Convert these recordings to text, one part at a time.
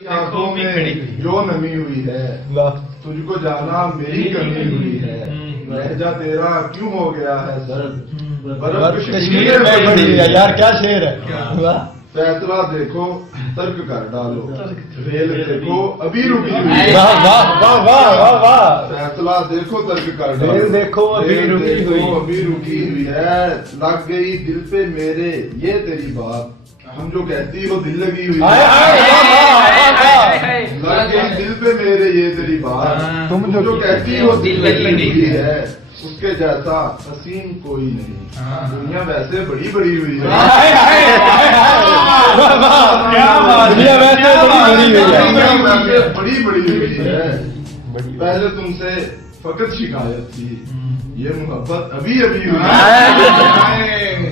आंखों में जो नमी हुई है तुझको जाना मेरी कमी हुई है। लहजा तेरा क्यों हो गया है दर्द बर्फ कश्मीर में पड़ी है। यार क्या शेर है। फैसला देखो तर्क कर डालो रेल देखो अभी रुकी हुई है। वाह वाह वाह वाह वाह। फैसला देखो तर्क कर डालो रेल देखो अभी रुकी हुई है। लग गई दिल पे मेरे ये तेरी बात हम जो कहती वो दिल लगी हुई है। लग गई दिल पे मेरे ये तेरी बात तुम जो कहती हो दिल लगी हुई है। उसके जैसा हसीन कोई नहीं दुनिया वैसे बड़ी बड़ी हुई है। दुनिया वैसे बड़ी बड़ी हुई है। पहले तुमसे फकत शिकायत थी ये मोहब्बत अभी अभी हुई है।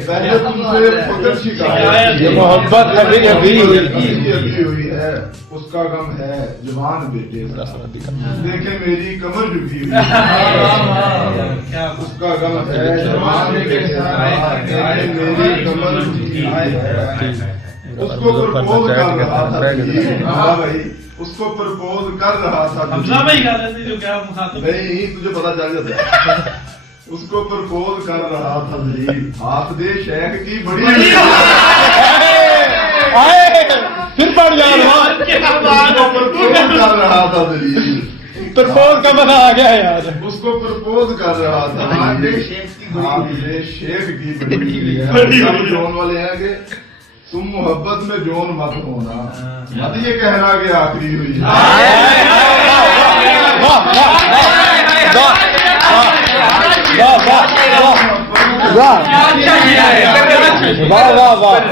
पहले तुमसे फकत शिकायत ये मोहब्बत अभी अभी हुई है। उसका गम है जवान बेटे देखे मेरी कमर झुकी हुई है। उसका गम है जवान बेटे मेरी कमर झुकी हुई है। उसको प्रपोज कर रहा था भाई उसको प्रपोज कर रहा था नहीं तुझे पता चल जाता है। उसको प्रपोज कर रहा था हाथ दे शेख की बड़ी फिर पड़ प्रपोज कर रहा था प्रपोज का मजा आ गया यार। उसको प्रपोज कर रहा था हाथ दे शेख की बड़ी जोन वाले हैं कि तुम मोहब्बत में जोन मत होना मत ये कहना कि आखिरी हुई है।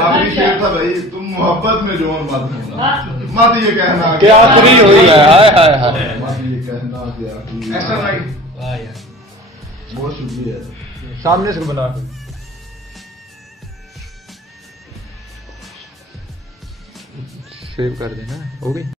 आखिरी शेर था भाई तुम मोहब्बत में जोन मत होना मत ये कहना कि आखिरी हुई है। मत ये कहना कि आखिरी ऐसा नहीं। बहुत शुक्रिया सामने से बना सेव कर देना हो गई।